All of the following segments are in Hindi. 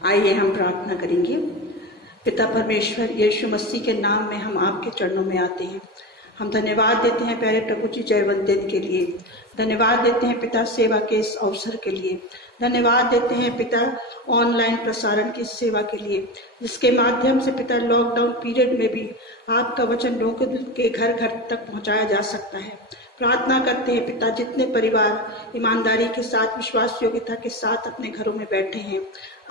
आइए हम प्रार्थना करेंगे। पिता परमेश्वर, यीशु मसीह के नाम में हम आपके चरणों में आते हैं। हम धन्यवाद देते हैं प्यारे प्रभु जी जयवंत दिन के लिए। धन्यवाद देते हैं पिता सेवा के इस अवसर के लिए। धन्यवाद देते हैं पिता ऑनलाइन प्रसारण की सेवा के लिए, जिसके माध्यम से पिता लॉकडाउन पीरियड में भी आपका वचन लोगों के घर घर तक पहुंचाया जा सकता है। प्रार्थना करते हैं पिता, जितने परिवार ईमानदारी के साथ, विश्वास योग्यता के साथ अपने घरों में बैठे हैं,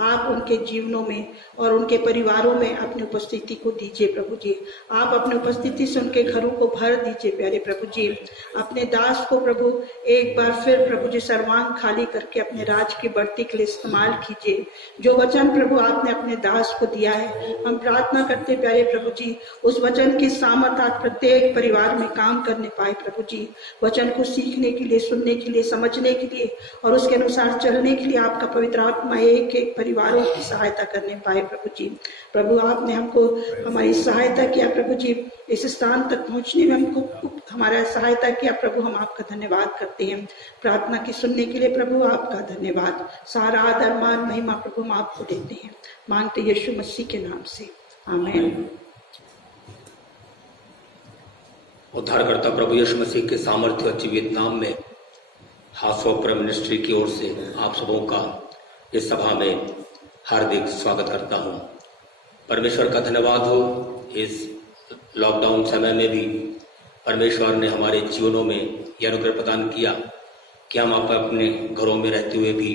आप उनके जीवनों में और उनके परिवारों में अपनी उपस्थिति को दीजिए प्रभु जी। आप अपनी उपस्थिति से उनके घरों को भर दीजिए प्यारे प्रभु जी। अपने दास को प्रभु एक बार फिर प्रभु जी सर्वांग खाली करके अपने राज की बढ़ती के लिए इस्तेमाल कीजिए। जो वचन प्रभु आपने अपने दास को दिया है, हम प्रार्थना करते प्यारे प्रभु जी, उस वचन की सामर्थ आज प्रत्येक परिवार में काम करने पाए प्रभु जी। वचन को सीखने के लिए, सुनने के लिए, समझने के लिए और उसके अनुसार चलने के लिए आपका पवित्र आत्मा एक एक परिवारों की सहायता करने पाए प्रभु जी। प्रभु आपने हमको हमारी सहायता किया प्रभु जी, इस स्थान तक पहुंचने में हमको हमारा सहायता किया प्रभु। हम आपका धन्यवाद करते हैं। प्रार्थना की सुनने के लिए प्रभु आपका धन्यवाद। सारा आदर मान महिमा प्रभु हम आपको देते हैं, मानते यीशु मसीह के नाम से, आमीन। उद्धारकर्ता प्रभु यीशु मसीह के सामर्थ्य और जीवित नाम में हासोप्र मिनिस्ट्री की ओर से आप सबों का इस सभा में हार्दिक स्वागत करता हूं। परमेश्वर का धन्यवाद हो, इस लॉकडाउन समय में भी परमेश्वर ने हमारे जीवनों में यह अनुग्रह प्रदान किया कि हम आप अपने घरों में रहते हुए भी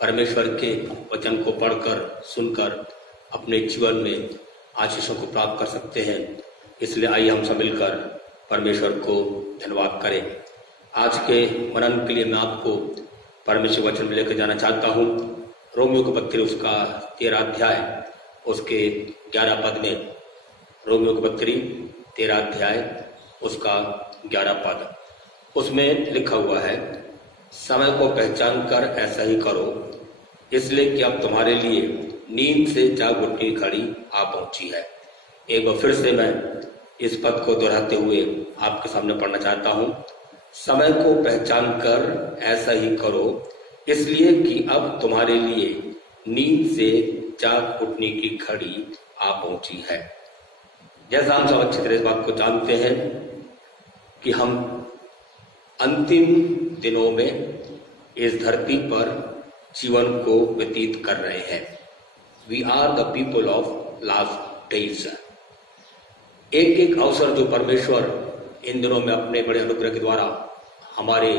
परमेश्वर के वचन को पढ़कर, सुनकर अपने जीवन में आशीषों को प्राप्त कर सकते हैं। इसलिए आइए हम सब मिलकर परमेश्वर को धन्यवाद करें। आज के मनन के लिए मैं आपको परमेश्वर वचन में लेकर जाना चाहता हूँ। रोमियो के पत्री उसका 13 अध्याय उसके 11 पद में, रोमियो के पत्री 13 अध्याय उसका 11 पद, उसमें लिखा हुआ है, समय को पहचान कर ऐसा ही करो, इसलिए कि अब तुम्हारे लिए नींद से जाग उठने की घड़ी आ पहुंची है। एक बार फिर से मैं इस पद को दोहराते हुए आपके सामने पढ़ना चाहता हूं। समय को पहचान कर ऐसा ही करो, इसलिए कि अब तुम्हारे लिए नींद से जाग उठने की घड़ी आ पहुंची है। जैसा हम सब अच्छी तरह इस बात को जानते हैं कि हम अंतिम दिनों में इस धरती पर जीवन को व्यतीत कर रहे हैं। We are the people of last days. एक एक अवसर जो परमेश्वर इन दिनों में अपने बड़े अनुग्रह के द्वारा हमारे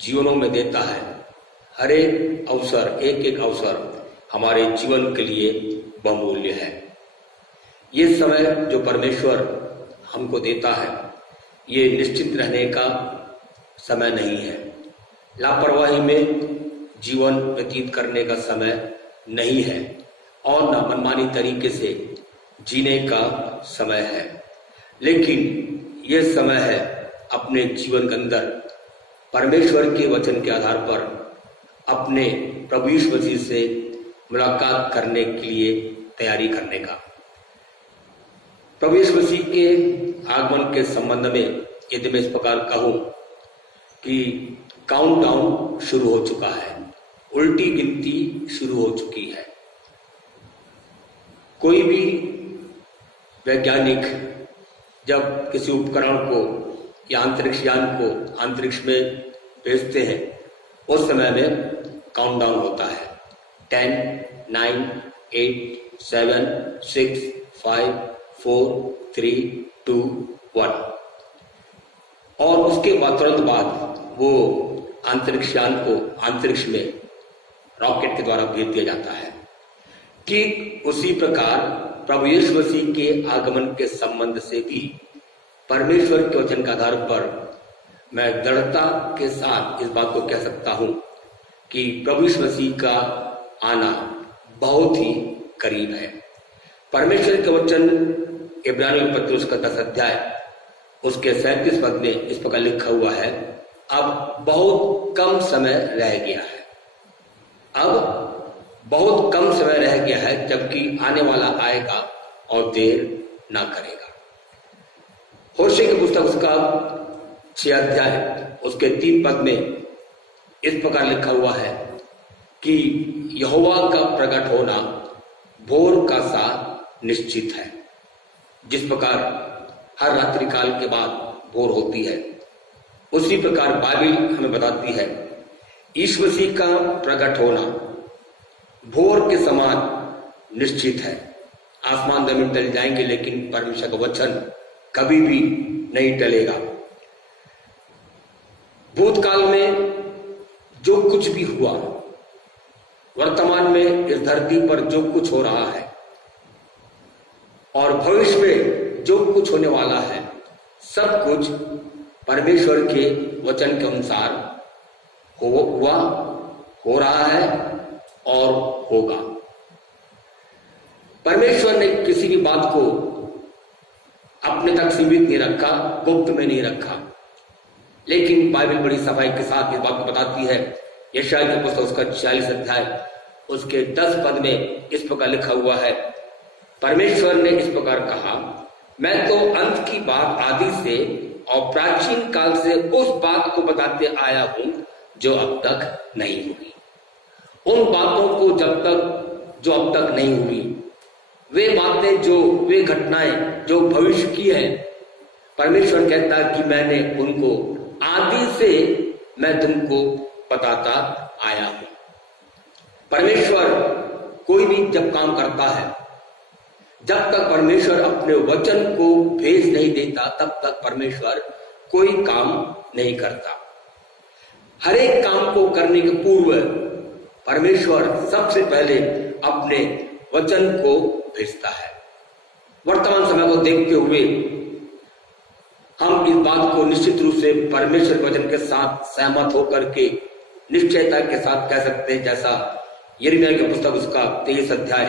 जीवनों में देता है, हर एक अवसर, एक एक अवसर हमारे जीवन के लिए बहुमूल्य है। ये समय जो परमेश्वर हमको देता है, ये निश्चिंत रहने का समय नहीं है। लापरवाही में जीवन व्यतीत करने का समय नहीं है और न मनमानी तरीके से जीने का समय है, लेकिन यह समय है अपने जीवन के अंदर परमेश्वर के वचन के आधार पर अपने प्रभु यीशु मसीह से मुलाकात करने के लिए तैयारी करने का। प्रभु यीशु मसीह के आगमन के संबंध में यदि मैं इस प्रकार कहूं कि काउंटडाउन शुरू हो चुका है, उल्टी गिनती शुरू हो चुकी है। कोई भी वैज्ञानिक जब किसी उपकरण को या अंतरिक्ष यान को अंतरिक्ष में भेजते हैं, उस समय में काउंटडाउन होता है। 10, 9, 8, 7, 6, 5, 4, 3, 2, 1 और उसके बाद तुरंत बाद वो अंतरिक्ष यान को अंतरिक्ष में रॉकेट के द्वारा भेज दिया जाता है। कि उसी प्रकार प्रभु यीशु मसीह के आगमन के संबंध से भी परमेश्वर के वचन के आधार पर मैं दृढ़ता के साथ इस बात को कह सकता हूं कि प्रभु यीशु मसीह का आना बहुत ही करीब है। परमेश्वर के वचन इब्रानियों के पत्र उसका 10 अध्याय उसके 37 पद में इस प्रकार लिखा हुआ है, अब बहुत कम समय रह गया है। अब बहुत कम समय रह गया है, जबकि आने वाला आएगा और देर ना करेगा। होशे की पुस्तक उसका 6 अध्याय उसके 3 पद में इस प्रकार लिखा हुआ है कि यहोवा का प्रकट होना भोर का सा निश्चित है। जिस प्रकार हर रात्रि काल के बाद भोर होती है, उसी प्रकार बाइबल हमें बताती है यीशु मसीह का प्रकट होना भोर के समान निश्चित है। आसमान जमीन टल जाएंगे, लेकिन परमेश्वर का वचन कभी भी नहीं टलेगा। भूतकाल में जो कुछ भी हुआ, वर्तमान में इस धरती पर जो कुछ हो रहा है और भविष्य में जो कुछ होने वाला है, सब कुछ परमेश्वर के वचन के अनुसार हुआ, हो रहा है और होगा। परमेश्वर ने किसी भी बात को अपने तक सीमित नहीं रखा, गुप्त में नहीं रखा। लेकिन बाइबल बड़ी सफाई के साथ इस बात को बताती है। यशायाह की पुस्तक उसका 40 अध्याय उसके 10 पद में इस प्रकार लिखा हुआ है, परमेश्वर ने इस प्रकार कहा, मैं तो अंत की बात आदि से और प्राचीन काल से उस बात को बताते आया हूं जो अब तक नहीं हुई। उन बातों को जो अब तक नहीं हुई, वे बातें, वे घटनाएं जो भविष्य की है, परमेश्वर कहता है कि मैंने उनको आदि से मैं तुमको बताता आया हूं। परमेश्वर कोई भी जब काम करता है, जब तक परमेश्वर अपने वचन को भेज नहीं देता, तब तक परमेश्वर कोई काम नहीं करता। हर एक काम को करने के पूर्व परमेश्वर सबसे पहले अपने वचन को भेजता है। वर्तमान समय को देखते हुए हम इस बात को निश्चित रूप से परमेश्वर वचन के साथ सहमत होकर के निश्चयता के साथ कह सकते हैं, जैसा यिर्मयाह की पुस्तक उसका 23 अध्याय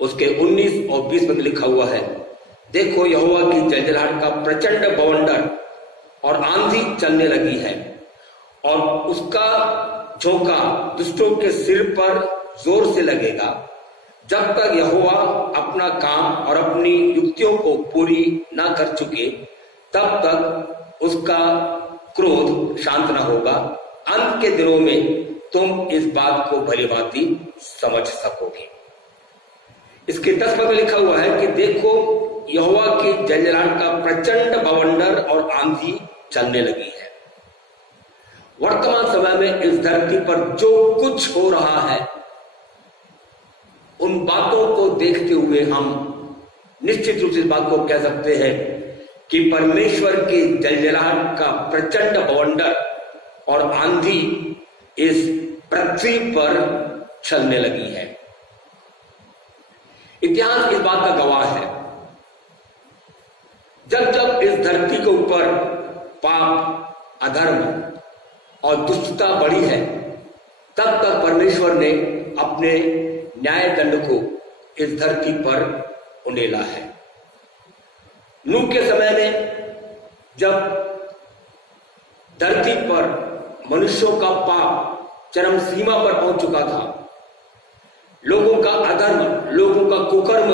उसके 19 और 20 में लिखा हुआ है, देखो यहोवा की जलजलाहट का प्रचंड बवंडर और आंधी चलने लगी है और उसका झोंका दुष्टों के सिर पर जोर से लगेगा। जब तक यहोवा अपना काम और अपनी युक्तियों को पूरी ना कर चुके, तब तक उसका क्रोध शांत ना होगा। अंत के दिनों में तुम इस बात को भली भांति समझ सकोगे। इसके 10 पद में लिखा हुआ है कि देखो यहोवा की जलजलाहट का प्रचंड बवंडर और आंधी चलने लगी है। वर्तमान समय में इस धरती पर जो कुछ हो रहा है, उन बातों को देखते हुए हम निश्चित रूप से इस बात को कह सकते हैं कि परमेश्वर की जलजलाहट का प्रचंड बवंडर और आंधी इस पृथ्वी पर चलने लगी है। इतिहास इस बात का गवाह है। जब जब इस धरती के ऊपर पाप, अधर्म और दुष्टता बढ़ी है, तब तक परमेश्वर ने अपने न्याय दंड को इस धरती पर उंडेला है। नूह के समय में जब धरती पर मनुष्यों का पाप चरम सीमा पर पहुंच चुका था, लोगों का अधर्म, लोगों का कुकर्म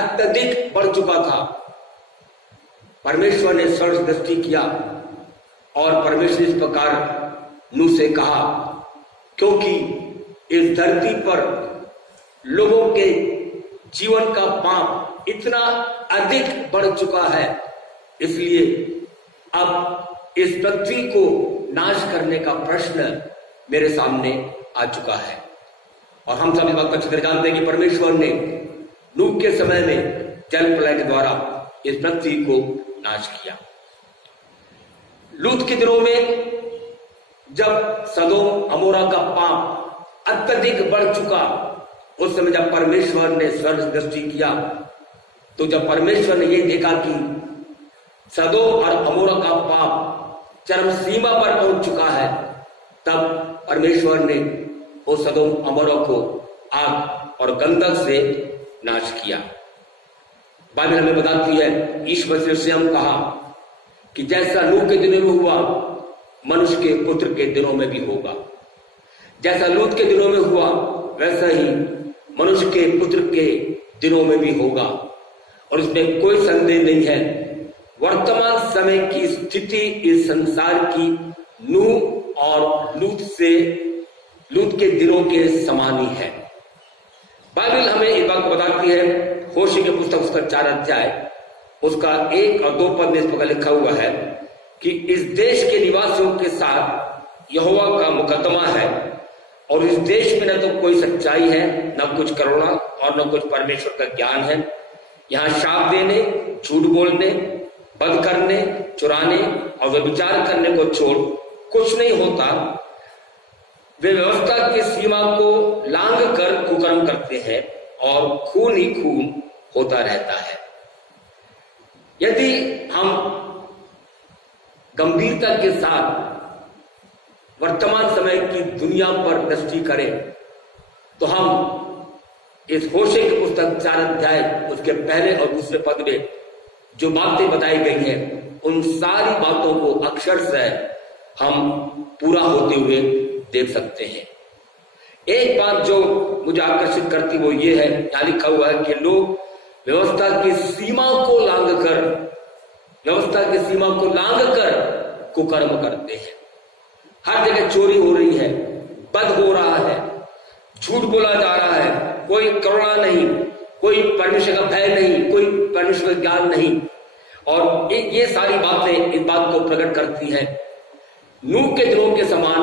अत्यधिक बढ़ चुका था, परमेश्वर ने सर्व दृष्टि किया और परमेश्वर इस प्रकार नूह से कहा, क्योंकि इस धरती पर लोगों के जीवन का पाप इतना अधिक बढ़ चुका है, इसलिए अब इस पृथ्वी को नाश करने का प्रश्न मेरे सामने आ चुका है। और हम सब इस बात को अच्छी तरह जानते हैं कि परमेश्वर ने नूह के समय में जल प्रलय के द्वारा इस पृथ्वी को नाश किया। लूत के दिनों में जब सदोम अमोरा का पाप अत्यधिक बढ़ चुका, उस समय जब परमेश्वर ने स्वर्ग दृष्टि किया, तो जब परमेश्वर ने यह देखा कि सदोम और अमोरा का पाप चरम सीमा पर पहुंच चुका है, तब परमेश्वर ने उस सदोम अमोरा को आग और गंधक से नाश किया। बाइबल हमें बताती है, ईश्वर ने स्वयं कहा कि जैसा नूह के दिनों में हुआ, मनुष्य के पुत्र के दिनों में भी होगा। जैसा लूत के दिनों में हुआ, वैसा ही मनुष्य के पुत्र के दिनों में भी होगा। और इसमें कोई संदेह नहीं है, वर्तमान समय की स्थिति इस संसार की नूह और लूत से लूत के दिनों के समान ही है। बाइबल हमें इस बात को बताती है, होशे की पुस्तक उसका 4 अध्याय उसका 1 और 2 पद में इस प्रकार लिखा हुआ है कि इस देश के निवासियों के साथ यहोवा का मुकदमा है और इस देश में न तो कोई सच्चाई है, न कुछ करुणा और न कुछ परमेश्वर का ज्ञान है। यहाँ शाप देने, झूठ बोलने, बद करने, चुराने और व्यभिचार करने को छोड़ कुछ नहीं होता। वे व्यवस्था की सीमा को लांघ कर कुकर्म करते हैं और खून ही खून होता रहता है। यदि हम गंभीरता के साथ वर्तमान समय की दुनिया पर दृष्टि करें तो हम इस होशे की पुस्तक 4 अध्याय उसके पहले और दूसरे पद में जो बातें बताई गई हैं उन सारी बातों को अक्षरशः हम पूरा होते हुए देख सकते हैं। एक बात जो मुझे आकर्षित करती वो ये है, यहां लिखा हुआ है कि लोग व्यवस्था की सीमा को लांघ कर कुकर्म करते हैं। हर जगह चोरी हो रही है, बद हो रहा है, झूठ बोला जा रहा है, कोई करुणा नहीं, कोई परमेश्वर का भय नहीं, कोई परमेश्वर का ज्ञान नहीं। और ये सारी बातें इस बात को प्रकट करती हैं। नूह के दिनों के समान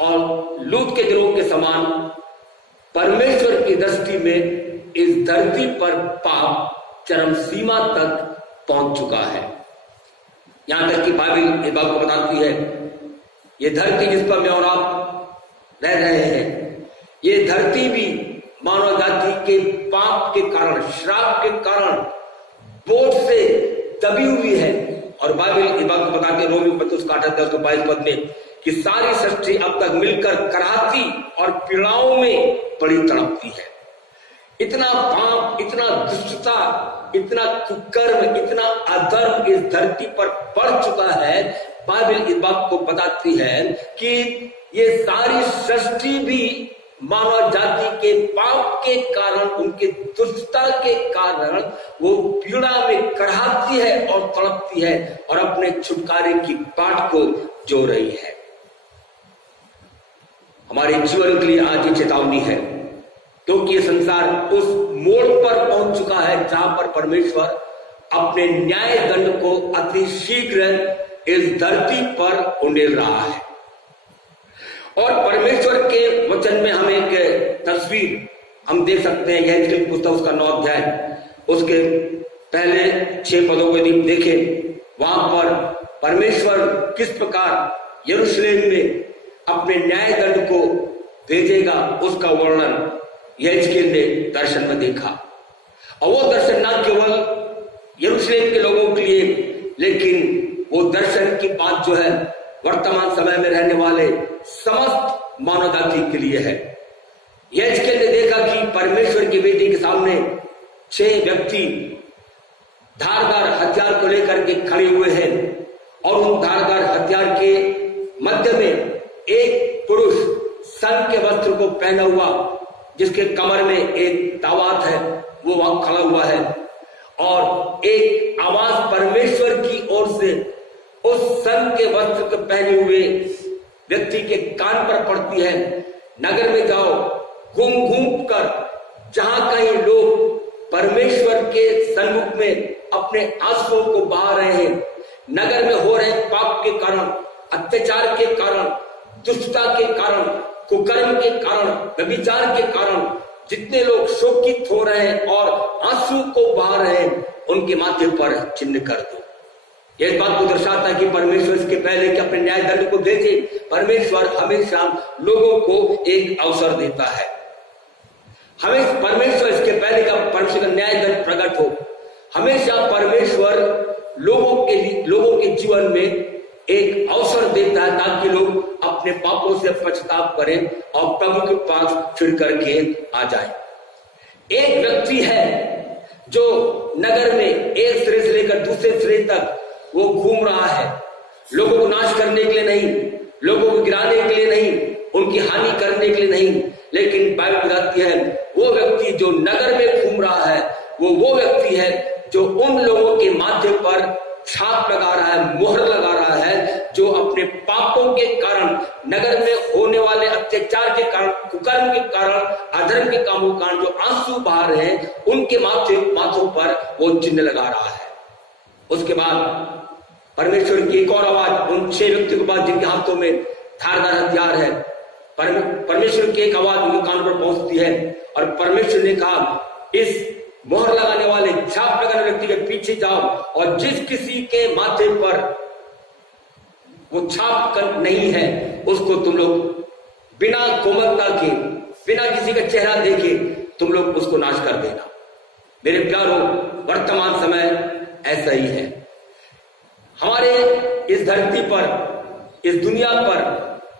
और लूत के दिनों के समान परमेश्वर की दृष्टि में इस धरती पर पाप चरम सीमा तक पहुंच चुका है। यहां तक कि बाइबल इस बात को बताती है, ये धरती जिस पर मैं और आप रह रहे हैं, ये धरती भी मानव जाति के पाप के कारण, श्राप के कारण बोझ से दबी हुई है। और बाइबल इस बात को बताती है रोमी 25:28-22 पद में कि सारी सृष्टि अब तक मिलकर कराहती और पीड़ाओं में बड़ी तड़पती है। इतना पाप, इतना दुष्टता, इतना कुकर्म, इतना अधर्म इस धरती पर बढ़ चुका है। बाइबल इस बात को बताती है कि ये सारी सृष्टि भी मानव जाति के पाप के कारण, उनके दुष्टता के कारण वो पीड़ा में कड़ाहती है और तड़पती है और अपने छुटकारे की बाट को जो रही है। हमारे जीवन के लिए आज ये चेतावनी है, क्योंकि ये संसार उस मोड़ पर पहुंच चुका है जहां पर परमेश्वर अपने न्याय दंड को अति शीघ्र इस धरती पर उंडेल रहा है। और परमेश्वर के वचन में हम एक तस्वीर हम देख सकते हैं। यह की पुस्तक उसका 9 अध्याय उसके पहले 6 पदों को यदि देखें, वहां पर परमेश्वर किस प्रकार यरूशलेम में अपने न्याय दंड को भेजेगा उसका वर्णन यहेजकेल ने दर्शन में देखा। और वो दर्शन न केवल यरूशलेम के लोगों के लिए, लेकिन वो दर्शन की बात जो है वर्तमान समय में रहने वाले समस्त मानव जाति के लिए है। यहेजकेल ने देखा कि परमेश्वर की वेदी के सामने 6 व्यक्ति धारदार हथियार को लेकर के खड़े हुए हैं और उन धारदार हथियार के मध्य में एक पुरुष सन के वस्त्र को पहना हुआ, जिसके कमर में एक दावात है, वो वहां खड़ा हुआ है। और एक आवाज परमेश्वर की ओर से उस सन के वस्त्र को पहने हुए व्यक्ति के कान पर पड़ती है, नगर में जाओ, घूम घूम कर जहां कहीं लोग परमेश्वर के सन्मुख में अपने आंसुओं को बहा रहे हैं, नगर में हो रहे पाप के कारण, अत्याचार के कारण, दुष्टता के कारण, कुकर्म के कारण, व्यभिचार के कारण जितने लोग शोकित हो रहे हैं और आंसू को बहा रहे हैं, उनके माथे पर चिन्ह कर दो। यह बात को दर्शाता है कि परमेश्वर इसके पहले कि अपने न्याय दंड को भेजे, परमेश्वर हमेशा लोगों को एक अवसर देता है। हमें परमेश्वर इसके पहले का परमेश्वर का न्याय दंड प्रकट हो, हमेशा परमेश्वर लोगों के जीवन में एक अवसर देता है ताकि लोग अपने पापों से पश्चाताप करें और प्रभु के पास फिर करके आ जाएं। एक व्यक्ति है जो नगर में एक सिरे से लेकर दूसरे सिरे तक वो घूम रहा है, लोगों को नाश करने के लिए नहीं, लोगों को गिराने के लिए नहीं, उनकी हानि करने के लिए नहीं, लेकिन बाइबल बताती है वो व्यक्ति जो नगर में घूम रहा है वो व्यक्ति है जो उन लोगों के माथे पर छाप लगा रहा है, मोहर लगा रहा है, जो अपने पापों के कारण, नगर में होने वाले अत्याचार के कारण, कुकर्म के कारण, अधर्म के कामों के कारण जो आंसू बहा रहे हैं, उनके माथों पर वो चिन्ह लगा रहा है। उसके बाद परमेश्वर की एक और आवाज उन 6 व्यक्तियों के बाद जिनके हाथों में धारदार हथियार है, परमेश्वर की एक आवाज उनके कान पर पहुंचती है और परमेश्वर ने कहा, इस मोहर लगाने वाले, छाप लगाने व्यक्ति के पीछे जाओ और जिस किसी के माथे पर वो छाप कर नहीं है उसको तुम लोग बिना कोमलता के, बिना किसी का चेहरा देखे तुम लोग उसको नाश कर देना। मेरे प्यारों, वर्तमान समय ऐसा ही है। हमारे इस धरती पर, इस दुनिया पर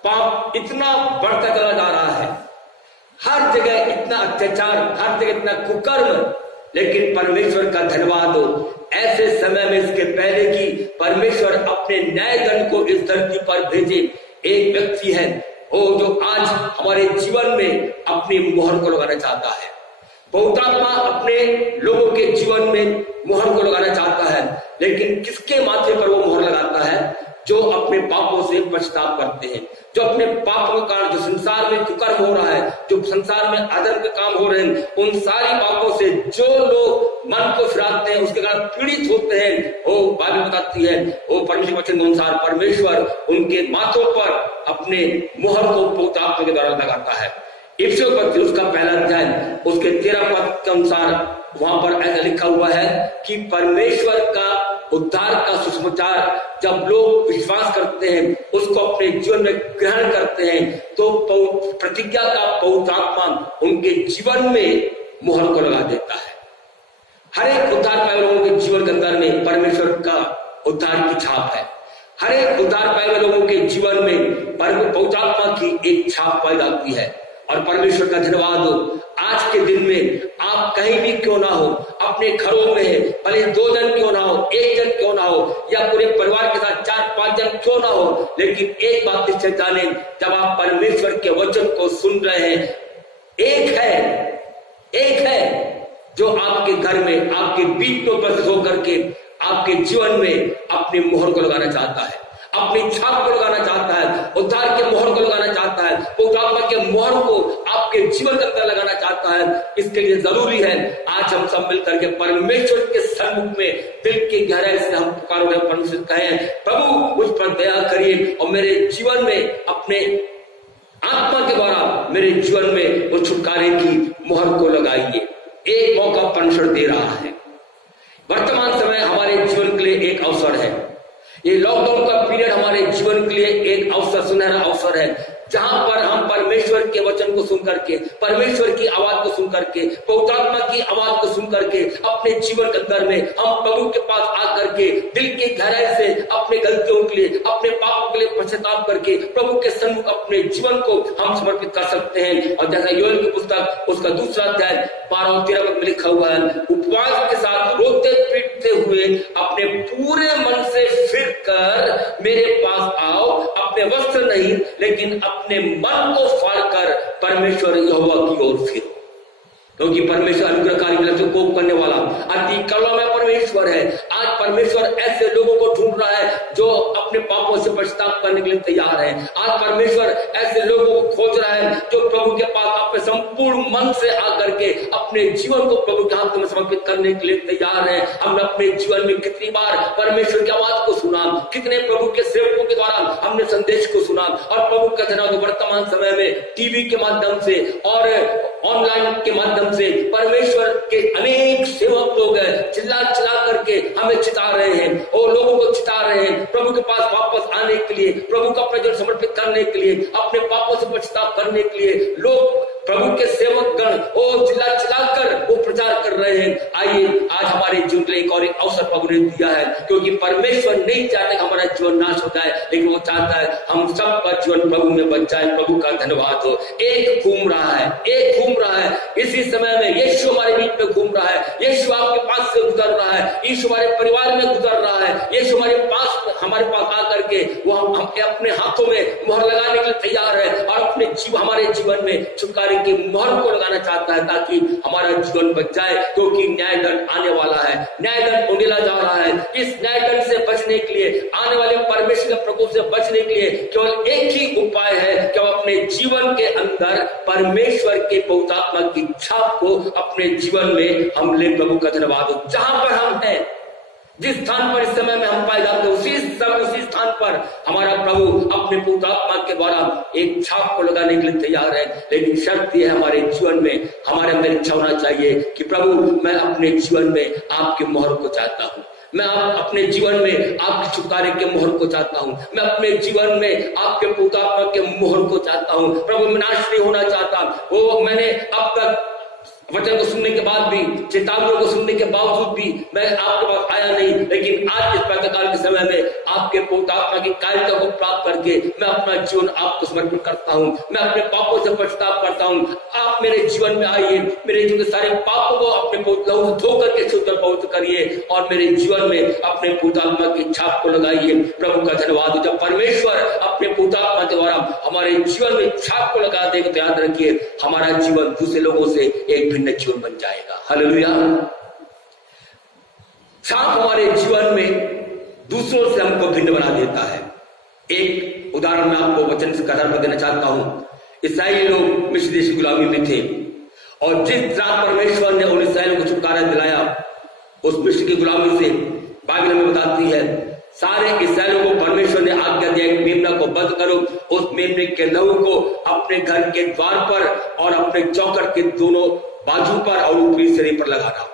पाप इतना बढ़ता चला जा रहा है, हर जगह इतना अत्याचार, हर जगह इतना कुकर्म, लेकिन परमेश्वर का धन्यवाद हो, ऐसे समय में इसके पहले कि परमेश्वर अपने न्याय दंड को इस धरती पर भेजे, एक व्यक्ति है जो आज हमारे जीवन में अपनी मोहर को लगाना चाहता है। पवित्र आत्मा अपने लोगों के जीवन में मोहर को लगाना चाहता है, लेकिन किसके माथे पर वो मोहर लगाता है? जो अपने पापों से पछताव करते हैं, जो अपने पापों के कारण, जो संसार में कुकर्म हो रहा है, जो संसार में अधर्म के काम हो रहे हैं, उन सारी पापों से जो लोग मन को फिराते हैं, उसके कारण पीड़ित होते हैं, वो बाइबल बताती है, वो परमेश्वर वचन के अनुसार परमेश्वर उनके माथों पर अपने मोहर को पवित्र आत्मा के द्वारा लगाता है। इफिसियों पत्र उसका पहला अध्याय उसके 13 पद के अनुसार वहां पर ऐसा लिखा हुआ है कि परमेश्वर का उद्धार का सुसमाचार जब लोग विश्वास करते हैं, उसको अपने जीवन में ग्रहण करते हैं, तो प्रतिज्ञा का पवित्र आत्मा उनके जीवन में मोहर को लगा देता है। हर एक उद्धार पाए लोगों के जीवन के अंदर में परमेश्वर का उद्धार की छाप है। हर एक उद्धार पाए लोगों के जीवन में पवित्र आत्मा की एक छाप पाई जाती है। और परमेश्वर का धन्यवाद हो, आज के दिन में आप कहीं भी क्यों ना हो, अपने घरों में है, भले 2 जन क्यों ना हो, 1 जन क्यों ना हो, या पूरे परिवार के साथ 4-5 जन क्यों ना हो, लेकिन एक बात निश्चय जाने, जब आप परमेश्वर के वचन को सुन रहे हैं, एक है जो आपके घर में, आपके बीच में उपस्थित होकर के आपके जीवन में अपनी मोहर को लगाना चाहता है, अपनी छाप को लगाना चाहता है, उद्धार के मोहर को लगाना चाहता है, पवित्र आत्मा के मोहर को आपके जीवन के अंदर लगाना चाहता है। इसके लिए जरूरी है आज हम सब मिलकर के परमेश्वर के सन्मुख में दिल की गहराई से हम पुकारोगे, परमेश्वर कहें, प्रभु मुझ पर दया करिए और मेरे जीवन में अपने आत्मा के द्वारा मेरे जीवन में उस छुटकारे की मोहर को लगाइए। एक मौका परमेश्वर दे रहा है। वर्तमान समय हमारे जीवन के लिए एक अवसर है। ये लॉकडाउन का पीरियड हमारे जीवन के लिए एक अवसर, सुनहरा अवसर है, जहां पर हम परमेश्वर के वचन को सुन करके, परमेश्वर की आवाज को सुन करके, पवित्र आत्मा की आवाज को सुन करके अपने जीवन के अंदर में हम प्रभु के पास आकर के दिल की गहराई से अपने गलतियों के लिए, अपने पापों के लिए पश्चाताप करके प्रभु के सन्मुख अपने जीवन को हम समर्पित कर सकते हैं। और जैसा योएल की पुस्तक उसका 2 अध्याय 12 और 13 में लिखा हुआ है, उपवास के साथ रोते पीटते हुए अपने पूरे मन से फिर कर मेरे पास आओ, अपने वस्त्र नहीं लेकिन अपने मन को फाड़कर परमेश्वर यहोवा की ओर फिरो, क्योंकि परमेश्वर अनुग्रहकारी लक्ष्य को करने वाला अति करुणामय परमेश्वर है। आज परमेश्वर ऐसे लोगों को ढूंढ रहा है जो अपने पापों से पश्चाताप करने के लिए तैयार है। आज परमेश्वर ऐसे लोगों को खोज रहा है जो प्रभु के पास अपने संपूर्ण मन से आकर के अपने जीवन को प्रभु के हाथ में समर्पित करने के लिए तैयार है। हमने अपने जीवन में कितनी बार परमेश्वर की आवाज को सुना, कितने प्रभु के सेवकों के द्वारा हमने संदेश को सुना, और प्रभु का धन्यवाद वर्तमान समय में टीवी के माध्यम से और ऑनलाइन के माध्यम से परमेश्वर के अनेक सेवक लोग चिल्ला करके हमें चिता रहे हैं और लोगों को चिता रहे हैं प्रभु के पास वापस आने के लिए, प्रभु का प्रजन समर्पित करने के लिए, अपने पापों से पश्चाताप करने के लिए। लोग प्रभु के सेवक गण और चिल्ला कर वो प्रचार कर रहे हैं। आइए आज हमारे जीवन में एक और एक अवसर प्रभु ने दिया है, क्योंकि परमेश्वर नहीं चाहते हमारा जीवन नाश हो जाए, लेकिन वो चाहता है हम सबका जीवन प्रभु में बच जाए। प्रभु का धन्यवाद हो। एक घूम रहा है इसी समय में यीशु हमारे बीच में घूम रहा है, यीशु आपके पास से गुजर रहा है, यीशु हमारे परिवार में गुजर रहा है, यीशु हमारे पास हमारे पास आकर के वो हम अपने हाथों में मोहर लगाने के लिए तैयार है और अपने हमारे जीवन में छुटकारे की मोहर को लगाना चाहता है, ताकि हमारा जीवन बच जाए, क्योंकि न्याय दंड आने वाला है, न्याय दंड उंडेला जा रहा है। इस न्याय दंड से बचने के लिए, आने वाले परमेश्वर के प्रकोप से बचने के लिए केवल एक ही उपाय है कि हम अपने जीवन के अंदर परमेश्वर के पवित्र आत्मा की छाप को अपने जीवन में हम ले। प्रभु का धन्यवाद हो। जहां पर हम हैं, जिस स्थान पर इस समय में हम पाए जाते हैं, उसी स्थान पर हमारा प्रभु अपने पवित्र आत्मा के द्वारा एक छाप को लगाने के लिए तैयार है। लेकिन शर्त यह है, हमारे जीवन में हमारे अंदर इच्छा होना चाहिए कि प्रभु मैं अपने जीवन में आपके मोहर को चाहता हूं, मैं अपने जीवन में आपके छुटकारे के मोहर को चाहता हूं, मैं अपने जीवन में आपके पवित्र आत्मा के मोहर को चाहता हूं। प्रभु मैं नाश नहीं होना चाहता। वो मैंने अब तक वचन को सुनने के बाद भी, चेतावनियों को सुनने के बावजूद भी मैं आपके पास आया नहीं, लेकिन आज इस प्रातःकाल के समय में आपके पवित्र आत्मा की कायरता को प्राप्त करके मैं अपना जीवन आपको समर्पित करता हूं। मैं अपने पापों से पश्चाताप करता हूं। आप मेरे जीवन में आइए, मेरे जीवन के सारे पापों को अपने लहू से धो करके शुद्ध पवित्र करिए और मेरे जीवन में अपने पवित्र आत्मा की छाप को लगाइए। प्रभु का धन्यवाद। जब परमेश्वर अपने पवित्र आत्मा के द्वारा हमारे जीवन में छाप को लगा देगा तो याद रखिए हमारा जीवन दूसरे लोगों से एक भिन्न जीवन बन जाएगा। हालेलुया। छाप हमारे जीवन में दूसरों से हमको भिन्न बना देता है। एक उदाहरण मैं आपको वचन से आधार पर देना चाहता हूं। इस्राएली लोग मिस्र देश की गुलामी में थे और जिस तरह परमेश्वर ने उन इस्राएलियों को छुटकारा दिलाया उस मिस्र की गुलामी से, बाइबल में बताती है सारे इस्राएलियों को परमेश्वर ने आज्ञा दिया कि मेमना को बंद करो, उस मेमने के लहू को अपने घर के द्वार पर और अपने चौखट के दोनों बाजू पर और ऊपरी सिरे पर लगाना।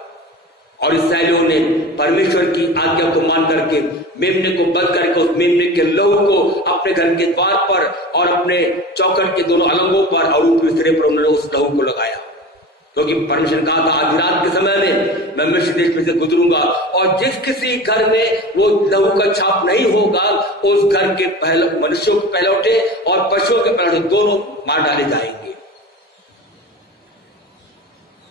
और इस्राएलियों ने परमेश्वर की आज्ञा को मान करके मेमने को बंद करके उस मेमने के लहू को अपने घर के द्वार पर और अपने चौखट के दोनों अलंगों पर और ऊपरी सिरे पर उन्होंने उस लहू को लगाया, क्योंकि परमेश्वर ने कहा था आधी रात के समय में मैं मिस्र देश में से गुजरूंगा और जिस किसी घर में वो लहू का छाप नहीं होगा उस घर के मनुष्यों के पहलौठे और पशुओं के पहलौठे दोनों मार डाले जाएंगे।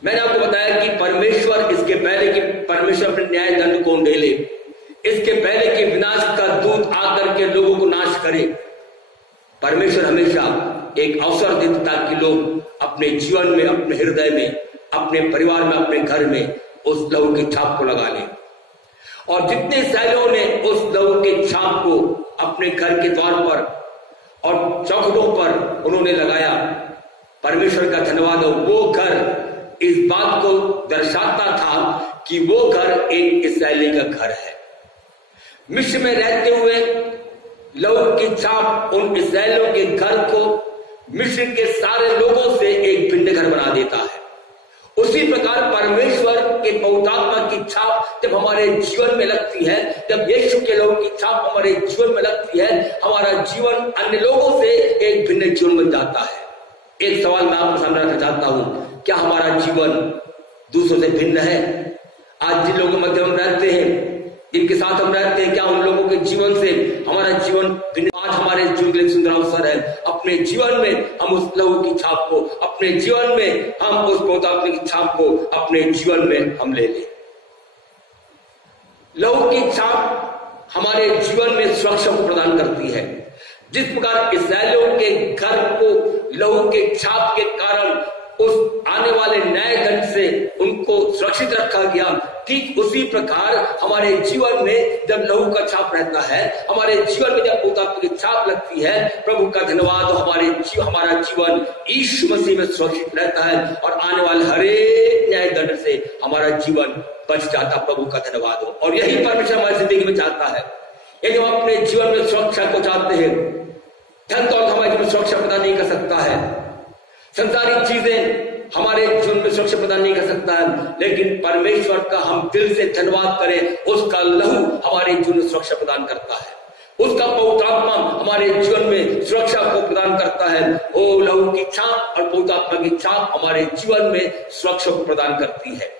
मैंने आपको बताया कि परमेश्वर इसके पहले कि परमेश्वर अपने न्याय दंड को उंडेले, इसके पहले कि विनाश का दूत आकर के लोगों को नाश करे, परमेश्वर हमेशा एक अवसर देता ताकि लोग अपने जीवन में, अपने हृदय में, अपने परिवार में, अपने घर में उस लहू की छाप को लगा ले। और जितने इस्राएलियों ने उस लहू के छाप को अपने घर के द्वार पर और चौखटों पर उन्होंने लगाया, परमेश्वर का धन्यवाद हो। वो घर इस बात को दर्शाता था कि वो घर एक इस्राएली का घर है। मिस्र में रहते हुए लहू की छाप उन इस्राएलियों के घर को मिस्र के सारे लोगों से एक भिन्न घर बना देता है। उसी प्रकार परमेश्वर के पवित्र आत्मा की छाप जब हमारे जीवन में लगती है, जब यीशु के लहू की छाप हमारे जीवन में लगती है, हमारा जीवन अन्य लोगों से एक भिन्न जीवन बन जाता है। एक सवाल मैं आपको सामने रखना चाहता हूं, क्या हमारा जीवन दूसरों से भिन्न है? आज जिन लोगों के मध्य हम रहते हैं, जिनके साथ हम रहते हैं, क्या उन लोगों के जीवन से हमारा जीवन भिन्न? आज हमारे जीवन के लिए सुंदर अवसर है, अपने जीवन में हम उस लहू की छाप को, अपने जीवन में हम उस पवित्र आत्मा की छाप को अपने जीवन में हम ले लें। लहू की छाप हमारे जीवन में सुरक्षा को प्रदान करती है। जिस प्रकार इस्राएलियों के घर को लहू के छाप के कारण उस आने वाले न्याय दंड से उनको सुरक्षित रखा गया, ठीक उसी प्रकार हमारे जीवन में जब लहू का छाप रहता है, हमारे जीवन में जब पवित्र आत्मा की छाप लगती है, प्रभु का धन्यवाद, हमारा जीवन यीशु मसीह में सुरक्षित रहता है और आने वाले हरे न्याय दंड से हमारा जीवन बच जाता। प्रभु का धन्यवाद हो। और यही परमेश्वर हमारी जिंदगी में चाहता है। यदि हम अपने जीवन में सुरक्षा को चाहते हैं, धन दौलत हमारे जीवन में सुरक्षा प्रदान नहीं कर सकता है, संसारिक चीजें हमारे जीवन में सुरक्षा प्रदान नहीं कर सकता है, लेकिन परमेश्वर का हम दिल से धन्यवाद करें, उसका लहू हमारे जीवन में सुरक्षा प्रदान करता है, उसका पवित्र आत्मा हमारे जीवन में सुरक्षा को प्रदान करता है। ओ लहू की छाप और पवित्र आत्मा की छाप हमारे जीवन में सुरक्षा को प्रदान करती है।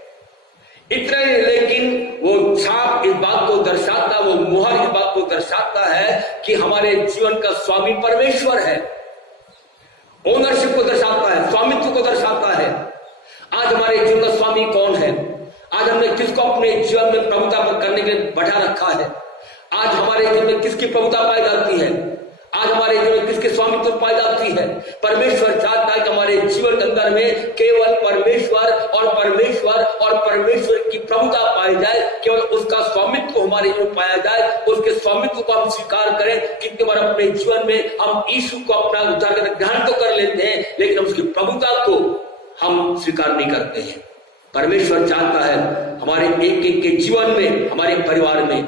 इतना ही, लेकिन वो छाप इस बात को दर्शाता, वो मुहर इस बात को दर्शाता है कि हमारे जीवन का स्वामी परमेश्वर है। ओनरशिप को दर्शाता है, स्वामित्व को दर्शाता है। आज हमारे जीवन का स्वामी कौन है? आज हमने किसको अपने जीवन में प्रभुता पर करने के लिए बैठा रखा है? आज हमारे जीवन में किसकी प्रभुता पाई जाती है, आज हमारे जीवन में किसके स्वामित्व पाई जाती है। परमेश्वर चाहता है कि हमारे जीवन के अंदर में केवल परमेश्वर और परमेश्वर और परमेश्वर की प्रभुता पाई जाए, केवल उसका स्वामित्व हमारे जीवन में पाया जाए, उसके स्वामित्व को हम स्वीकार करें। कितने बार अपने जीवन में हम यीशु को अपना उद्धार का ग्रहण तो कर लेते हैं, लेकिन उसकी प्रभुता को हम स्वीकार नहीं करते हैं। परमेश्वर चाहता है हमारे एक एक के जीवन में, हमारे परिवार में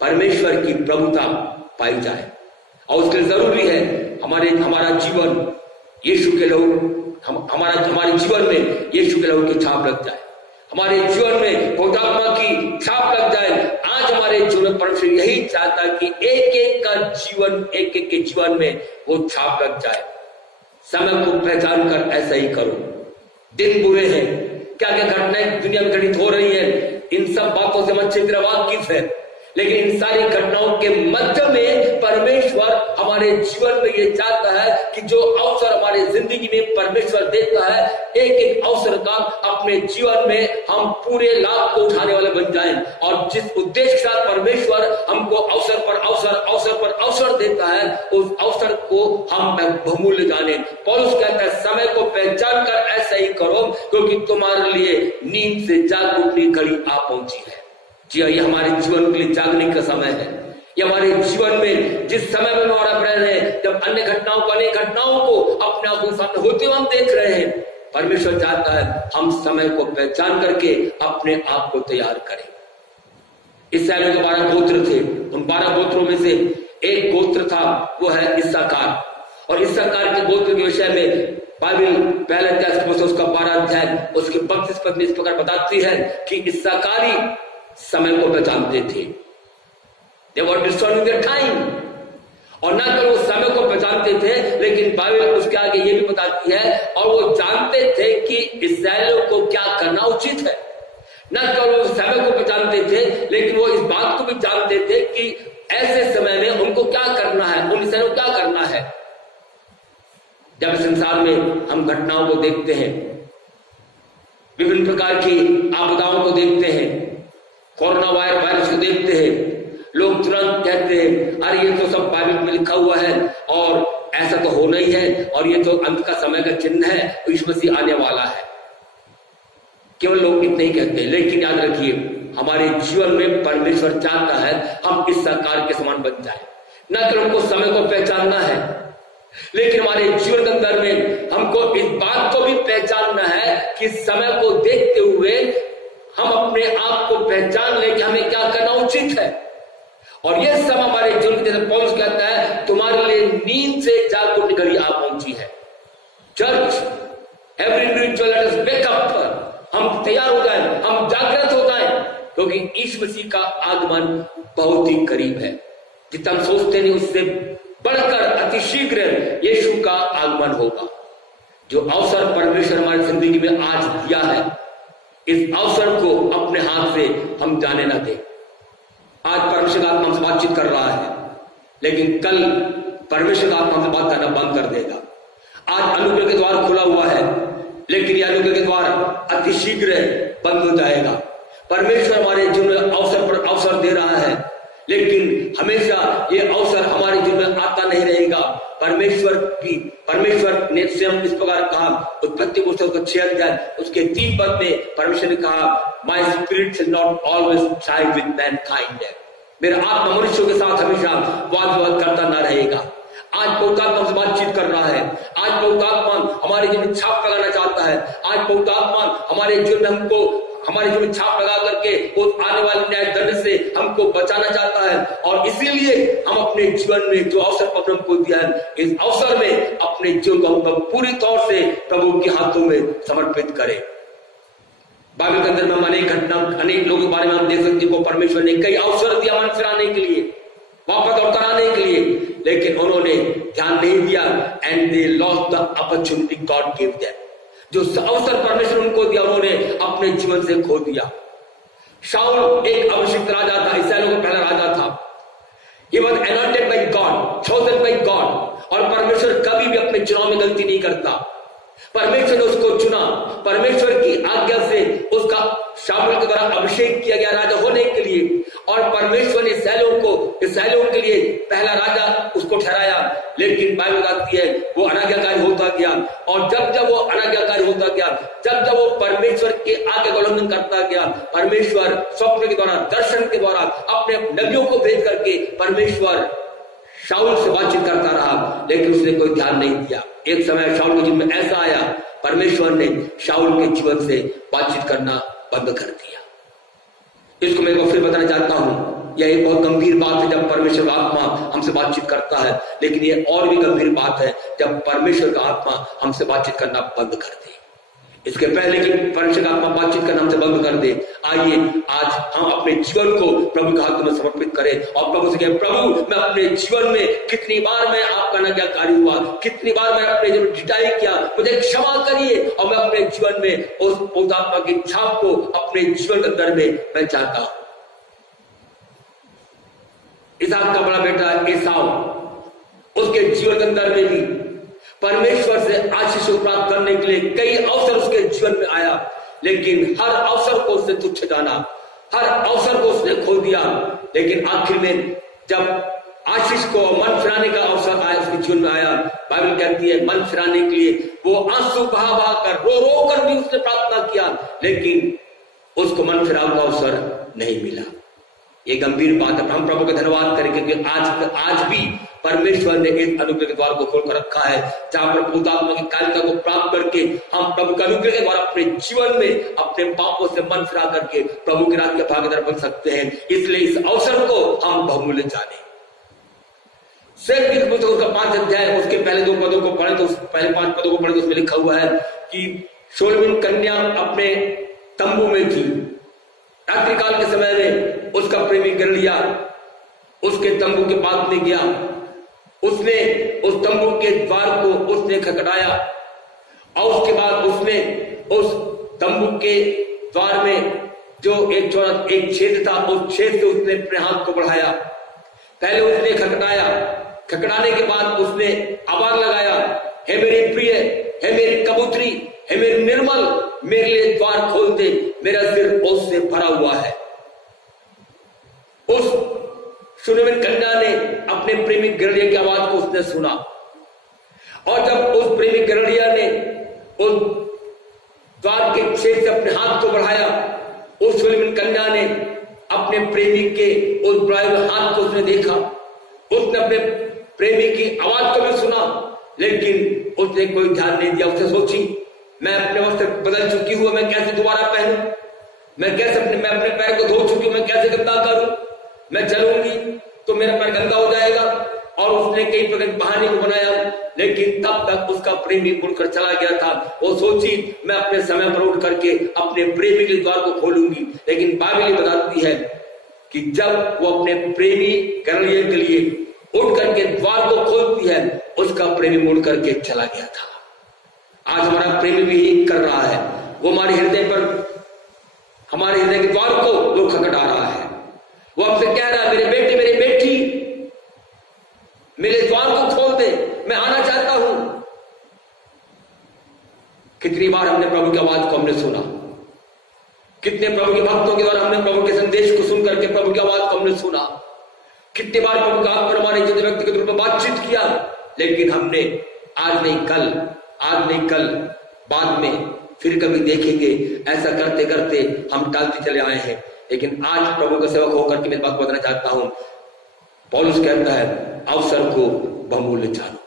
परमेश्वर की प्रभुता पाई जाए, और उसके लिए जरूरी है हमारा जीवन यीशु के लहू, हमारे जीवन में यीशु के लहू की छाप लग जाए, हमारे जीवन में पवित्र आत्मा की छाप लग जाए। आज हमारे जीवन में परमेश्वर यही चाहता है कि एक एक का जीवन, एक एक के जीवन में वो छाप लग जाए। समय को पहचान कर ऐसा ही करो। दिन बुरे हैं, क्या क्या घटनाएं दुनिया में घटित हो रही है, इन सब बातों से हम अच्छी तरह वाकिफ है, लेकिन इन सारी घटनाओं के मध्य में परमेश्वर हमारे जीवन में ये चाहता है कि जो अवसर हमारे जिंदगी में परमेश्वर देता है, एक एक अवसर का अपने जीवन में हम पूरे लाभ को उठाने वाले बन जाएं, और जिस उद्देश्य के साथ परमेश्वर हमको अवसर पर अवसर देता है, उस अवसर को हम बहुमूल्य जाने। पौलुस कहता है समय को पहचान कर ऐसा ही करो, क्योंकि तुम्हारे लिए नींद से जाग उठने की घड़ी आ पहुंची है। जी हाँ, ये हमारे जीवन के लिए जागने का समय है। ये हमारे जीवन में जिस समय में हमारा रह रहे हैं, जब अनेक घटनाओं को अपने आप के सामने होते हुए हम देख रहे हैं, परमेश्वर चाहता है हम समय को पहचान करके अपने आप को तैयार करें। इसराइल में 12 गोत्र थे, उन 12 गोत्रों में से एक गोत्र था, वो है इस्साकार, और इस्साकार के गोत्र के विषय में बाइबल पहले अध्याय उसका 12 अध्याय उसके 32 पद में इस प्रकार बताती है कि इस्साकारी समय को पहचानते थे। They were discerning their time, और न केवल वो समय को पहचानते थे, लेकिन बाइबल उसके आगे ये भी बताती है, और वो जानते थे कि इस्राएलियों को क्या करना उचित है। न केवल वो समय को पहचानते थे, लेकिन वो इस बात को भी जानते थे कि ऐसे समय में उनको क्या करना है, उन इस्राएलियों को क्या करना है। जब संसार में हम घटनाओं को देखते हैं, विभिन्न प्रकार की आपदाओं को देखते हैं, कोरोना वायरस को देखते हैं, लोग तुरंत कहते हैं अरे ये तो सब बाइबल में लिखा हुआ है और ऐसा तो होना ही है, और ये तो अंत का समय का चिन्ह है, तो यीशु मसीह आने वाला है। केवल लोग इतने ही कहते हैं, लेकिन याद रखिए हमारे जीवन में परमेश्वर चाहता है हम इस सरकार के समान बन जाए। न केवल हमको समय को पहचानना है, लेकिन हमारे जीवन के अंदर में हमको इस बात को भी पहचानना है कि समय को देखते हुए हम अपने आप को पहचान ले कि हमें क्या करना उचित है। और यह समय हमारे जीवन, जैसे पौलुस कहता है तुम्हारे लिए नींद से जाग उठने की घड़ी आ पहुंची है। Church, every individual let us wake up, हम तैयार हो जाएं, हम जागृत हो जाएं, क्योंकि यीशु मसीह का आगमन बहुत ही करीब है। जितना हम सोचते नहीं उससे बढ़कर अतिशीघ्र यीशु का आगमन होगा। जो अवसर परमेश्वर हमारी जिंदगी में आज दिया है, इस अवसर को अपने हाथ से हम जाने न दें। आज परमेश्वर का आत्मा हमसे बातचीत कर रहा है, लेकिन कल परमेश्वर का आत्मा हमसे बात करना बंद कर देगा। आज अनुग्रह के द्वार खुला हुआ है, लेकिन यह अनुग्रह के द्वार अतिशीघ्र बंद हो जाएगा। परमेश्वर हमारे जीवन में अवसर पर अवसर दे रहा है, लेकिन हमेशा ये अवसर हमारे जीवन में आता नहीं रहेगा। परमेश्वर ने स्वयं इस प्रकार कहा, उत्पत्ति पुस्तक का 6 अध्याय उसके 3 पद में परमेश्वर ने कहा, my spirit is not always side with Mankind, मेरा आत्मा मनुष्यों के साथ हमेशा वाद विवाद करता ना रहेगा। आज पवित्र आत्मा हमसे बातचीत कर रहा है, आज पवित्र आत्मा हमारे जीवन में छाप लगाना चाहता है, आज पवित्र आत्मा हमारे जीवन में हमको हमारे जीवन में छाप लगा करके उस आने वाले न्याय दंड से हमको बचाना चाहता है। और इसीलिए हम अपने जीवन में जो अवसर प्रभु हमको दिया है, इस अवसर में अपने जीवन को हम पूरी तौर से प्रभु के हाथों में समर्पित करें। बाइबल के अंदर में हम अनेक लोगों के बारे में हम देख सकते हैं, परमेश्वर ने कई अवसर दिया मन फिराने के लिए, वापस लौट आने के लिए, लेकिन उन्होंने ध्यान नहीं दिया, and they lost the opportunity God give them. जो अवसर परमेश्वर उनको दिया उन्होंने अपने जीवन से खो दिया। शाऊल एक अभिषिक्त राजा था, इस्राएल का पहला राजा था। He was anointed by God, chosen by God, और परमेश्वर कभी भी अपने चुनाव में गलती नहीं करता। परमेश्वर ने उसको चुना, परमेश्वर की आज्ञा से उसका शाऊल के द्वारा अभिषेक किया गया राजा होने के लिए, और परमेश्वर ने इस्राएलियों को आज्ञा का उल्लंघन करता गया। परमेश्वर स्वप्न के द्वारा, दर्शन के द्वारा अपने नबियों को भेज करके परमेश्वर शाऊल से बातचीत करता रहा, लेकिन उसने कोई ध्यान नहीं दिया। एक समय शाऊल के जीवन में ऐसा आया, परमेश्वर ने शाऊल के जीवन से बातचीत करना बंद कर दिया। इसको मैं फिर बताना चाहता हूं, यह एक बहुत गंभीर बात है जब परमेश्वर का आत्मा हमसे बातचीत करता है, लेकिन यह और भी गंभीर बात है जब परमेश्वर का आत्मा हमसे बातचीत करना बंद कर दे। इसके पहले कि परमेश्वर का आत्मा बातचीत करना हमसे बंद कर दे, आइए आज हम अपने जीवन को प्रभु के हाथों में समर्पित करें और प्रभु से कहें, प्रभु मैं अपने जीवन में कितनी बार मैं आपका ना क्या कार्य हुआ, कितनी बार मैं अपने जीवन जिताई किया, मुझे क्षमा करिए और मैं अपने जीवन में उस आत्मा की छाप को अपने जीवन के अंदर में मैं चाहता हूं। इसहाक का बड़ा बेटा एसाव, उसके जीवन के अंदर में भी परमेश्वर से आशीष प्राप्त करने के लिए कई अवसर उसके जीवन में आया, लेकिन हर अवसर को उसने तुच्छ जाना, हर अवसर को उसने खो दिया। लेकिन आखिर में जब आशीष को मन फिराने का अवसर आया, उसके जीवन में आया, बाइबल कहती है मन फिराने के लिए वो आंसू बहा बहा कर, रो रो कर भी उसने प्रार्थना किया, लेकिन उसको मन फिराव का अवसर नहीं मिला। ये गंभीर बात है। हम प्रभु का धन्यवाद करेंगे कि आज भी परमेश्वर ने इस अनुग्रह के द्वार को खोल कर रखा है, जहां पर भूतात्मा की कालिका को प्राप्त करके हम प्रभु के अनुग्रह के द्वारा अपने जीवन में अपने पापों से मन फिरा करके प्रभु के राज के भागीदार बन सकते हैं। इसलिए इस अवसर को हम बहुमूल्य जाने। सेवक उसका 5 अध्याय, उसके पहले 2 पदों को पढ़े तो पहले 5 पदों को पढ़े तो उसमें लिखा हुआ है कि शोलमिन कन्या अपने तंबू में थी। रात्रिकाल के समय में उसका प्रेमी गरलिया उसके तंबू के पास में गया, उसने उस तंबू के द्वार को उसने खटखटाया और उसके बाद उसने उस तंबू के द्वार में जो एक छेद था, उस छेद से उसने अपने हाथ को बढ़ाया। पहले उसने खटखटाया, खटखटाने के बाद उसने आवाज लगाया, हे मेरी प्रिय, हे मेरी कबूतरी, हे मेरी निर्मल, मेरे लिए द्वार खोल दे, मेरा सिर ओस से भरा हुआ है। उस शूनेमिन कन्या ने अपने प्रेमी गरलिया की आवाज को उसने सुना, और जब उस प्रेमी गरलिया ने उस द्वार के छेद से अपने हाथ को बढ़ाया, उस शूनेमिन कन्या ने अपने प्रेमी के उस बढ़ाए हुए हाथ को उसने देखा, उसने अपने प्रेमी की आवाज को भी सुना, लेकिन उसने कोई ध्यान नहीं दिया। उसने सोची, मैं अपने वस्त्र बदल चुकी हूं, मैं कैसे दोबारा पहनूं, मैं अपने पैर को धो चुकी हूं, मैं कैसे गंदा करूं, मैं चलूंगी तो मेरा पैर गंदा हो जाएगा। और उसने कई प्रकार के बहाने को बनाया, लेकिन तब तक उसका प्रेमी मुड़कर चला गया था। वो सोची, मैं अपने समय पर उठ करके अपने प्रेमी के द्वार को खोलूंगी, लेकिन बाइबल बताती है कि जब वो अपने प्रेमी गरलिया के लिए उठ करके द्वार को खोलती है, उसका प्रेमी मुड़ करके चला गया था। आज हमारा प्रेमी भी यही कर रहा है, वो हमारे हृदय के द्वार को वो खटखटा रहा है। वो हमसे कह रहा है, मेरे बेटे, मेरी बेटी, मेरे द्वार को खोल दे, मैं आना चाहता हूं। कितनी बार हमने प्रभु की आवाज को हमने सुना, कितने प्रभु के भक्तों के द्वारा हमने प्रभु के संदेश को सुन करके प्रभु की आवाज को हमने सुना, कितनी बार प्रभु का आत्मा हमारे व्यक्तिगत रूप में बातचीत किया, लेकिन हमने आज नहीं कल बाद में फिर कभी देखेंगे, ऐसा करते करते हम टालते चले आए हैं। लेकिन आज प्रभु का सेवक होकर के मैं बात बताना चाहता हूं, पौलुस कहता है, अवसर को बहुमूल्य जानो,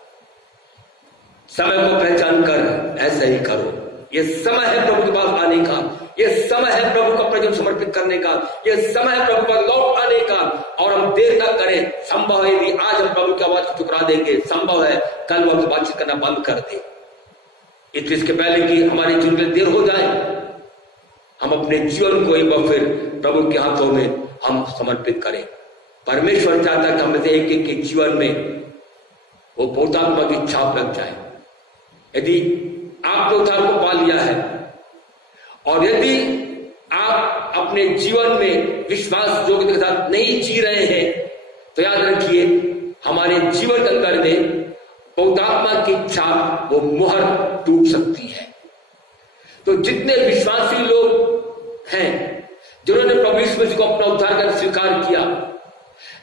समय को पहचान कर ऐसा ही करो। यह समय है प्रभु के पास आने का, यह समय है प्रभु को अपना जीवन समर्पित करने का, यह समय है प्रभु पर लौट आने का, और हम देर न करें। संभव है यदि आज हम प्रभु की आवाज को ठुकरा देंगे, संभव है कल वो बातचीत करना बंद कर दे। इसके पहले कि हमारे जीवन में देर हो जाए, हम अपने जीवन को एक बार फिर प्रभु के हाथों में हम समर्पित करें। परमेश्वर चाहता है कि हम एक एक के जीवन में वो पवित्रात्मा की छाप लग जाए। यदि आपने उद्धार को पा लिया है और यदि आप अपने जीवन में विश्वास योग्यता के साथ नहीं जी रहे हैं, तो याद रखिए, हमारे जीवन के अंदर में पवित्रात्मा की छाप, वो मुहर टूट सकती है। तो जितने विश्वासी लोग हैं जिन्होंने प्रभु यीशु मसीह को अपना उद्धार कर स्वीकार किया,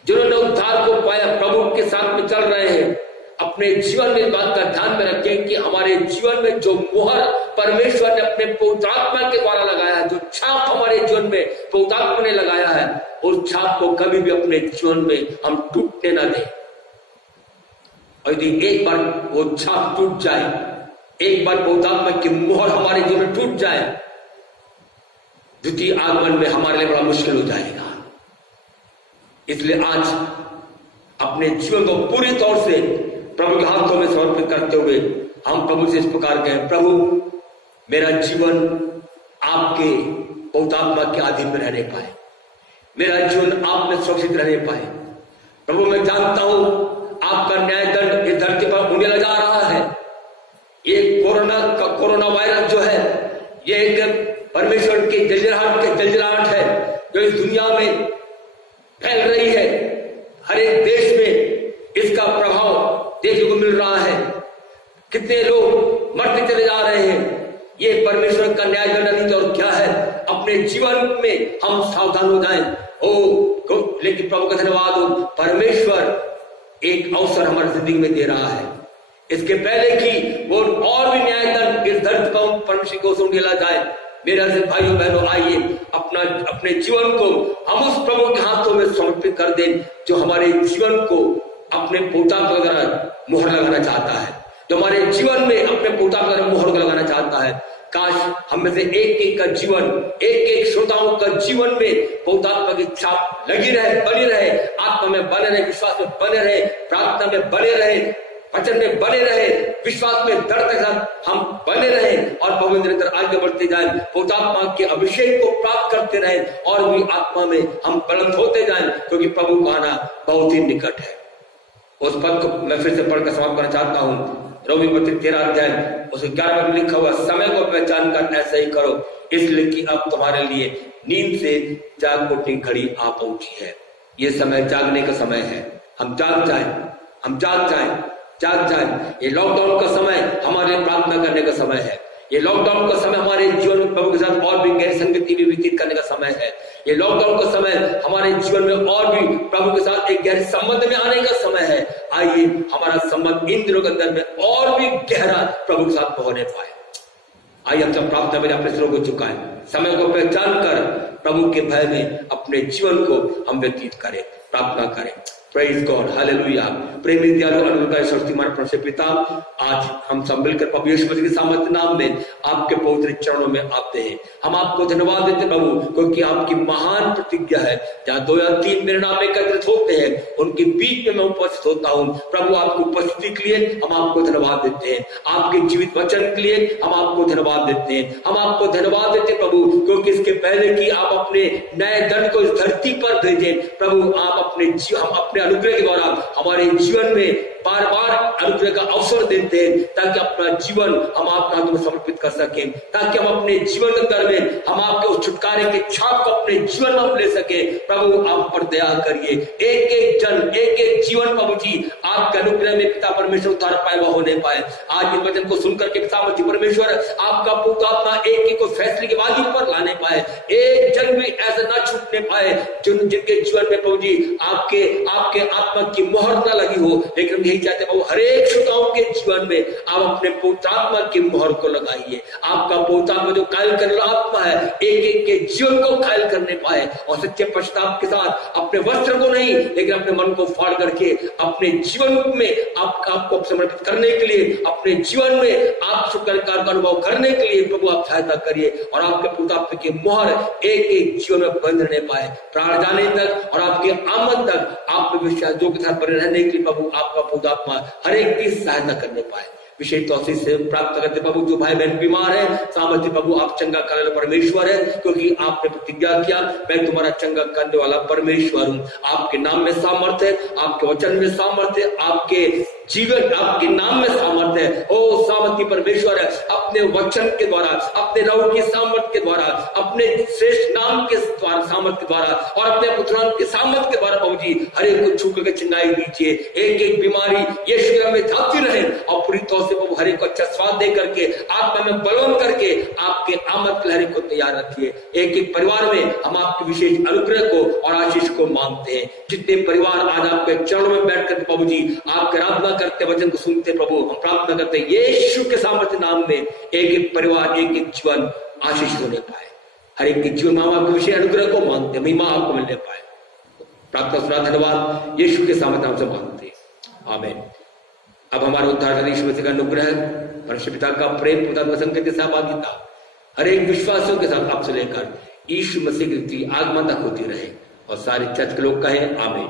जिन्होंने उद्धार को पाया, प्रभु के साथ में चल रहे हैं, अपने जीवन में इस बात का ध्यान में रखें कि हमारे जीवन में जो मुहर परमेश्वर ने अपने पवित्र आत्मा के द्वारा लगाया, जो छाप हमारे जीवन में पवित्र आत्मा ने लगाया है, उस छाप को कभी भी अपने जीवन में हम टूटने ना दें। और यदि एक बार वो छाप टूट जाए, एक बार पवित्र आत्मा की मोहर हमारे जीवन में टूट जाए, द्वितीय आगमन में हमारे लिए बड़ा मुश्किल हो जाएगा। इसलिए आज अपने जीवन को पूरी तौर से प्रभु के हाथों में समर्पित करते हुए हम प्रभु से इस प्रकार कहें, प्रभु मेरा जीवन आपके पवित्र आत्मा के अधीन में रहने पाए, मेरा जीवन आप में सुरक्षित रहने पाए। प्रभु मैं जानता हूं आपका न्याय दंड इस धरती पर उंडेला जा रहा है। ये कोरोना वायरस जो है, ये एक परमेश्वर की जलजलाहट है जो इस दुनिया में फैल रही है। हर एक देश में इसका प्रभाव देखने को मिल रहा है। कितने लोग मरते चले जा रहे हैं। ये परमेश्वर का न्याय दंड नहीं तो और क्या है। अपने जीवन में हम सावधान हो जाएं। लेकिन प्रभु का धन्यवाद हो, परमेश्वर एक अवसर हमारी जिंदगी में दे रहा है। इसके पहले कि वो और भी न्याय दंड इस धरती पर परमेश्वर को उंडेला जाए, मेरे भाइयों बहनों आइए अपने जीवन को हम उस प्रभु के हाथों में समर्पित कर दें जो हमारे जीवन को अपने पोता पर मोहर लगाना चाहता है, जो हमारे जीवन में अपने पोता पर मोहर लगाना चाहता है। काश हम में से एक एक का जीवन, एक एक श्रोताओं का जीवन में पवित्र की छाप लगी रहे, बनी रहे, आत्मा में बने रहे, विश्वास में बने रहे, प्रार्थना में बने रहे, वचन में बने रहे, विश्वास में दृढ़ता के साथ हम बने रहे और प्रभु निरंतर आगे बढ़ते जाएं, पवित्र आत्मा के अभिषेक को प्राप्त करते रहें और भी आत्मा में हम बुलंद होते जाएं, क्योंकि प्रभु का आना बहुत ही निकट है। उस पद को मैं फिर से पढ़कर समाप्त करना चाहता हूँ। रोमी पत्री 13 अध्याय उसके 11 में लिखा हुआ, समय को पहचान कर ऐसा ही करो, इसलिए कि अब तुम्हारे लिए नींद से जाग उठने की घड़ी आ पहुंची है। ये समय जागने का समय है। हम जाग जाएं, हम जाग जाएं, जाग जाएं। ये लॉकडाउन का समय हमारे लिए प्रार्थना करने का समय है। ये लॉकडाउन का समय हमारे जीवन में प्रभु के साथ और भी गहरी संगति में व्यतीत करने का समय है। ये लॉकडाउन का समय हमारे जीवन में और भी प्रभु के साथ एक गहरे संबंध में आने का समय है। आइए हमारा संबंध इन दिनों के अंदर में और भी गहरा प्रभु के साथ होने पाए। आइए हम सब प्रार्थना में अपने सिरों को झुकाएं, समय को पहचान कर प्रभु के भय में अपने जीवन को हम व्यतीत करें, प्रार्थना करें। Praise God, hallelujah. प्रेमी दयालु अनुग्रहकारी शक्तिमान परमेश्वर पिता, आज हम सब मिलकर प्रभु यीशु मसीह के सामर्थ्य नाम में आपके पवित्र चरणों में आते हैं। हम आपको धन्यवाद देते हैं प्रभु, क्योंकि आपकी महान प्रतिज्ञा है, जहाँ 2 या 3 मेरे नाम में एकत्रित होते हैं उनके बीच में मैं उपस्थित होता हूँ। प्रभु आपकी उपस्थिति के लिए हम आपको धन्यवाद देते हैं, आपके जीवित वचन के लिए हम आपको धन्यवाद देते हैं। हम आपको धन्यवाद देते हैं प्रभु, क्योंकि इसके पहले कि आप अपने नए दंड को इस धरती पर भेजें प्रभु, आप अपने अनुग्रह के द्वारा हमारे जीवन में बार बार अनुग्रह का अवसर देते हैं, ताकि अपना जीवन हम आपके हाथों में समर्पित कर सकें, ताकि हम अपने जीवन के अंदर में हम आपके उस छुटकारे के छाप को अपने जीवन में हम ले सके। प्रभु आप पर दया करिए, एक एक जन, एक एक जीवन प्रभु जी आपके अनुग्रह में पिता परमेश्वर उद्धार पाए हुआ होने पाए। आज इस वचन को सुनकर के पिता परमेश्वर आपका पवित्र आत्मा एक एक को फैसले के वादी पर लाने पाए, एक जन भी ऐसा ना छूटने पाए जिनके जीवन में प्रभु जी आपके आत्मा की मोहर न लगी हो। लेकिन यही चाहते हैं हर एक श्रोताओं के जीवन में आप अपने पवित्र आत्मा की मोहर को लगाइए। आपका पवित्र आत्मा जो कायल करने वाला आत्मा है, एक एक के जीवन को कायल करने पाए और सच्चे पश्चाताप के साथ अपने वस्त्र को नहीं लेकिन अपने मन को फाड़ करके अपने जीवन में आपको समर्पित करने के लिए, अपने जीवन में आप शुक्र का अनुभव करने के लिए प्रभु आप सहायता करिए और आपके पवित्र आत्मा की मोहर एक एक जीवन में बंद रहने पाए, प्राण जाने तक और आपके आमद तक आप विश्वास जो के साथ बने रहने के लिए प्रभु आपका पवित्र आत्मा हर एक की सहायता करने पाए। विशेष तौर से प्राप्त करते प्रभु जो भाई बहन बीमार है, सामर्थ्य प्रभु आप चंगा करने वाला परमेश्वर है, क्योंकि आपने प्रतिज्ञा किया मैं तुम्हारा चंगा करने वाला परमेश्वर हूँ। आपके नाम में सामर्थ्य है, आपके वचन में सामर्थ्य है, आपके जीवन आपके नाम में सामर्थ्य है। ओ सामर्थ्य परमेश्वर है, अपने वचन के द्वारा, अपने नाम की सामर्थ्य के द्वारा, अपने श्रेष्ठ नाम के द्वारा सामर्थ्य के द्वारा और अपने पुत्रान के सामर्थ्य के द्वारा प्रभु जी हर एक को छू करके चिंगाई दीजिए। एक एक बीमारी यीशु में जाती रहे और पूरी तौर से प्रभु हर एक को अच्छा स्वाद दे करके आत्मा में बलवंत करके आपके आमद के हर एक को तैयार रखिए। एक एक परिवार में हम आपके विशेष अनुग्रह को और आशीष को मांगते हैं। जितने परिवार आज आपके चरणों में बैठ कर प्रभु जी आपके आराधना करते, वचन को सुनते प्रभु, हम प्रार्थना करते यीशु के सामर्थ्य नाम में एक एक परिवार, एक एक जीवन आशीष होने पाए। हर एक के जीवन में आपके विषय अनुग्रह को मांगते, महिमा आपको मिलने पाए। प्रार्थना सुना, धन्यवाद यीशु के सामर्थ्य नाम से मांगते, आमीन। अब हमारे उद्धारकर्ता यीशु मसीह का अनुग्रह, परमेश्वर पिता का प्रेम, पवित्र संगत की सहभागिता हर एक विश्वासियों के साथ आपसे लेकर यीशु मसीह की आगमन तक होती रहे, और सारे चर्च के लोग कहें आमीन।